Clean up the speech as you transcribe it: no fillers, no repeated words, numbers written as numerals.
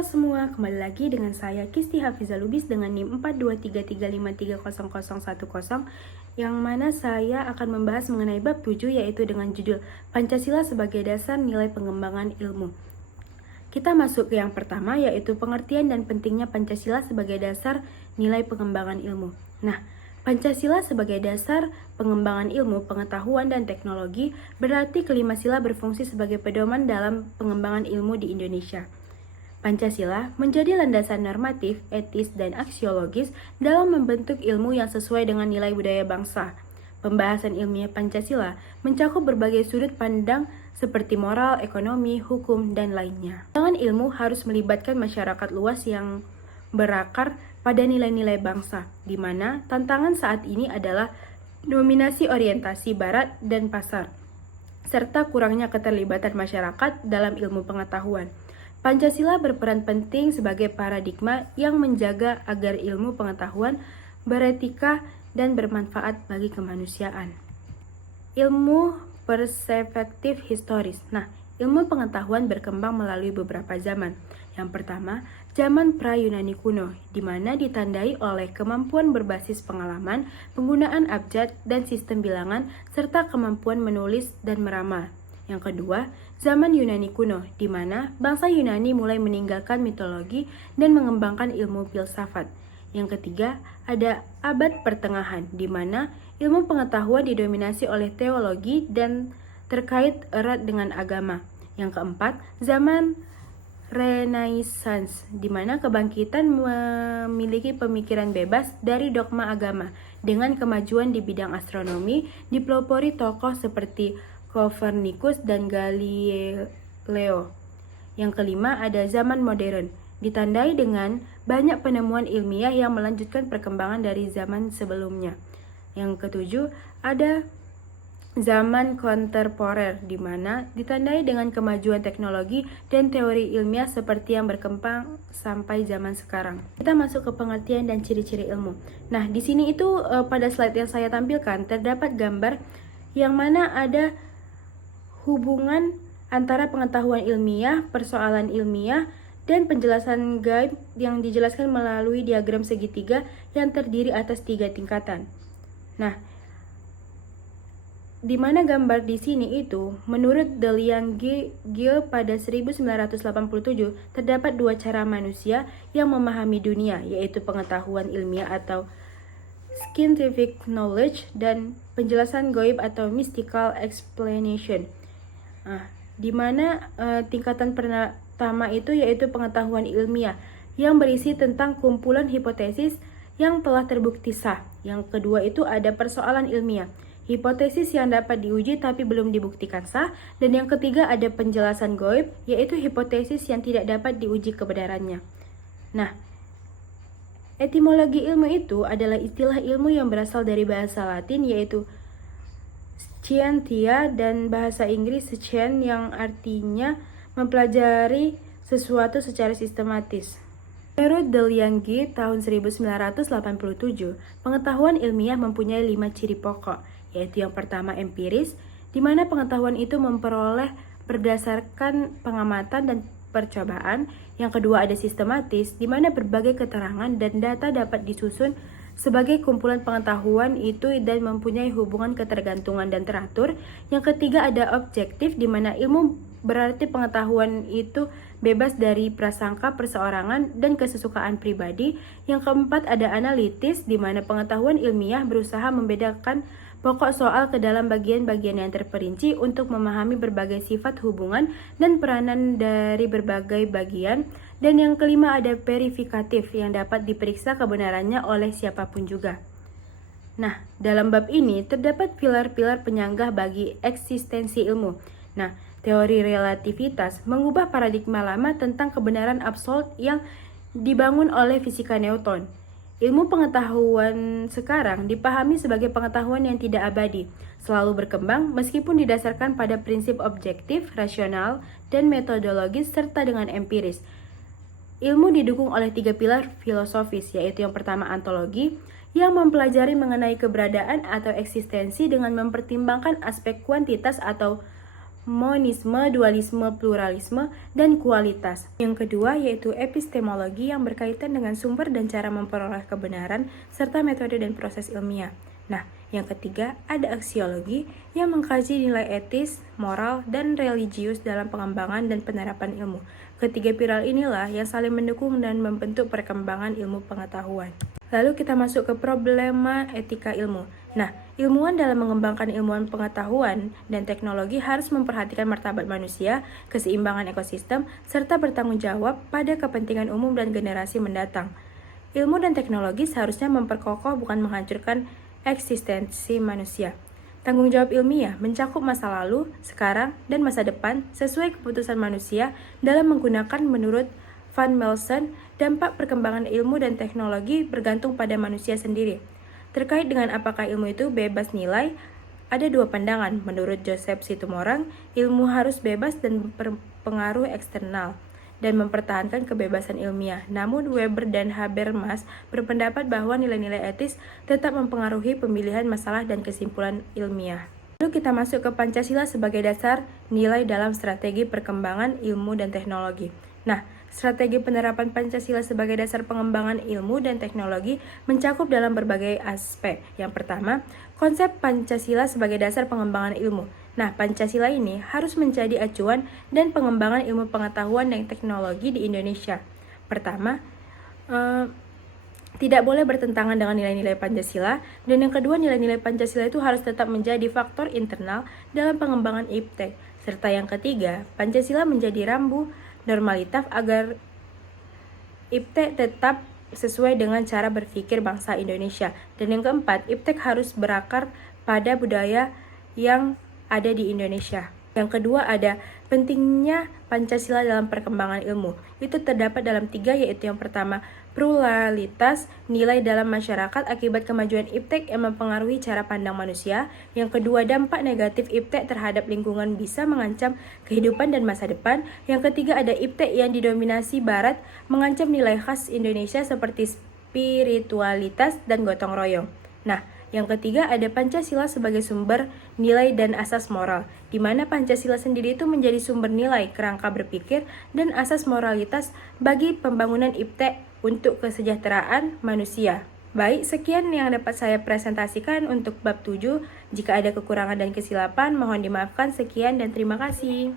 Halo semua, kembali lagi dengan saya Kisti Hafiza Lubis dengan NIM 42335301010 yang mana saya akan membahas mengenai bab 7 yaitu dengan judul Pancasila sebagai dasar nilai pengembangan ilmu. Kita masuk ke yang pertama yaitu pengertian dan pentingnya Pancasila sebagai dasar nilai pengembangan ilmu. Nah, Pancasila sebagai dasar pengembangan ilmu, pengetahuan, dan teknologi berarti kelima sila berfungsi sebagai pedoman dalam pengembangan ilmu di Indonesia. Pancasila menjadi landasan normatif, etis, dan aksiologis dalam membentuk ilmu yang sesuai dengan nilai budaya bangsa. Pembahasan ilmiah Pancasila mencakup berbagai sudut pandang seperti moral, ekonomi, hukum, dan lainnya. Pengembangan ilmu harus melibatkan masyarakat luas yang berakar pada nilai-nilai bangsa, di mana tantangan saat ini adalah dominasi orientasi barat dan pasar, serta kurangnya keterlibatan masyarakat dalam ilmu pengetahuan. Pancasila berperan penting sebagai paradigma yang menjaga agar ilmu pengetahuan beretika dan bermanfaat bagi kemanusiaan. Ilmu perspektif historis. Nah, ilmu pengetahuan berkembang melalui beberapa zaman. Yang pertama, zaman pra-Yunani kuno, di mana ditandai oleh kemampuan berbasis pengalaman, penggunaan abjad dan sistem bilangan, serta kemampuan menulis dan meramal. Yang kedua, zaman Yunani kuno, di mana bangsa Yunani mulai meninggalkan mitologi dan mengembangkan ilmu filsafat. Yang ketiga, ada abad pertengahan, di mana ilmu pengetahuan didominasi oleh teologi dan terkait erat dengan agama. Yang keempat, zaman Renaissance, di mana kebangkitan memiliki pemikiran bebas dari dogma agama. Dengan kemajuan di bidang astronomi, dipelopori tokoh seperti Copernicus dan Galileo. Yang kelima ada zaman modern, ditandai dengan banyak penemuan ilmiah yang melanjutkan perkembangan dari zaman sebelumnya. Yang ketujuh ada zaman kontemporer, di mana ditandai dengan kemajuan teknologi dan teori ilmiah seperti yang berkembang sampai zaman sekarang. Kita masuk ke pengertian dan ciri-ciri ilmu. Nah, di sini itu pada slide yang saya tampilkan terdapat gambar yang mana ada hubungan antara pengetahuan ilmiah, persoalan ilmiah, dan penjelasan gaib yang dijelaskan melalui diagram segitiga yang terdiri atas 3 tingkatan. Nah, di mana gambar di sini itu, menurut Delian Gill pada 1987, terdapat 2 cara manusia yang memahami dunia, yaitu pengetahuan ilmiah atau scientific knowledge dan penjelasan gaib atau mystical explanation. Di mana tingkatan pertama itu yaitu pengetahuan ilmiah yang berisi tentang kumpulan hipotesis yang telah terbukti sah. Yang kedua itu ada persoalan ilmiah, hipotesis yang dapat diuji tapi belum dibuktikan sah. Dan yang ketiga ada penjelasan gaib, yaitu hipotesis yang tidak dapat diuji kebenarannya. Nah, etimologi ilmu itu adalah istilah ilmu yang berasal dari bahasa Latin yaitu scientia dan bahasa Inggris science yang artinya mempelajari sesuatu secara sistematis. Menurut Delian Gill tahun 1987, pengetahuan ilmiah mempunyai 5 ciri pokok, yaitu yang pertama empiris, di mana pengetahuan itu memperoleh berdasarkan pengamatan dan percobaan. Yang kedua ada sistematis, di mana berbagai keterangan dan data dapat disusun sebagai kumpulan pengetahuan itu dan mempunyai hubungan ketergantungan dan teratur. Yang ketiga ada objektif, di mana ilmu berarti pengetahuan itu bebas dari prasangka, perseorangan, dan kesesukaan pribadi. Yang keempat ada analitis, di mana pengetahuan ilmiah berusaha membedakan pokok soal ke dalam bagian-bagian yang terperinci untuk memahami berbagai sifat hubungan dan peranan dari berbagai bagian. Dan yang kelima ada verifikatif yang dapat diperiksa kebenarannya oleh siapapun juga. Nah, dalam bab ini terdapat pilar-pilar penyanggah bagi eksistensi ilmu. Nah, teori relativitas mengubah paradigma lama tentang kebenaran absolut yang dibangun oleh fisika Newton. Ilmu pengetahuan sekarang dipahami sebagai pengetahuan yang tidak abadi, selalu berkembang meskipun didasarkan pada prinsip objektif, rasional, dan metodologis serta dengan empiris. Ilmu didukung oleh 3 pilar filosofis, yaitu yang pertama ontologi, yang mempelajari mengenai keberadaan atau eksistensi dengan mempertimbangkan aspek kuantitas atau monisme, dualisme, pluralisme, dan kualitas. Yang kedua yaitu epistemologi yang berkaitan dengan sumber dan cara memperoleh kebenaran, serta metode dan proses ilmiah. Nah, yang ketiga ada aksiologi yang mengkaji nilai etis, moral, dan religius dalam pengembangan dan penerapan ilmu. Ketiga pilar inilah yang saling mendukung dan membentuk perkembangan ilmu pengetahuan. Lalu kita masuk ke problema etika ilmu. Nah, ilmuwan dalam mengembangkan ilmuwan pengetahuan dan teknologi harus memperhatikan martabat manusia, keseimbangan ekosistem, serta bertanggung jawab pada kepentingan umum dan generasi mendatang. Ilmu dan teknologi seharusnya memperkokoh bukan menghancurkan eksistensi manusia. Tanggung jawab ilmiah mencakup masa lalu, sekarang, dan masa depan sesuai keputusan manusia dalam menggunakan menurut Van Melsen, dampak perkembangan ilmu dan teknologi bergantung pada manusia sendiri. Terkait dengan apakah ilmu itu bebas nilai, ada dua pandangan. Menurut Joseph Situmorang, ilmu harus bebas dan berpengaruh eksternal dan mempertahankan kebebasan ilmiah. Namun Weber dan Habermas berpendapat bahwa nilai-nilai etis tetap mempengaruhi pemilihan masalah dan kesimpulan ilmiah. Lalu kita masuk ke Pancasila sebagai dasar nilai dalam strategi perkembangan ilmu dan teknologi. Nah, strategi penerapan Pancasila sebagai dasar pengembangan ilmu dan teknologi mencakup dalam berbagai aspek. Yang pertama, konsep Pancasila sebagai dasar pengembangan ilmu. Nah, Pancasila ini harus menjadi acuan dan pengembangan ilmu pengetahuan dan teknologi di Indonesia. Pertama, tidak boleh bertentangan dengan nilai-nilai Pancasila, dan yang kedua, nilai-nilai Pancasila itu harus tetap menjadi faktor internal dalam pengembangan IPTEK. Serta yang ketiga, Pancasila menjadi rambu normalitas agar IPTEK tetap sesuai dengan cara berpikir bangsa Indonesia. Dan yang keempat, IPTEK harus berakar pada budaya yang ada di Indonesia. Yang kedua ada pentingnya Pancasila dalam perkembangan ilmu. Itu terdapat dalam 3, yaitu yang pertama, pluralitas nilai dalam masyarakat akibat kemajuan IPTEK yang mempengaruhi cara pandang manusia. Yang kedua, dampak negatif IPTEK terhadap lingkungan bisa mengancam kehidupan dan masa depan. Yang ketiga, ada IPTEK yang didominasi Barat mengancam nilai khas Indonesia seperti spiritualitas dan gotong royong. Nah, yang ketiga ada Pancasila sebagai sumber nilai dan asas moral, di mana Pancasila sendiri itu menjadi sumber nilai, kerangka berpikir, dan asas moralitas bagi pembangunan IPTEK untuk kesejahteraan manusia. Baik, sekian yang dapat saya presentasikan untuk bab 7. Jika ada kekurangan dan kesilapan, mohon dimaafkan. Sekian dan terima kasih.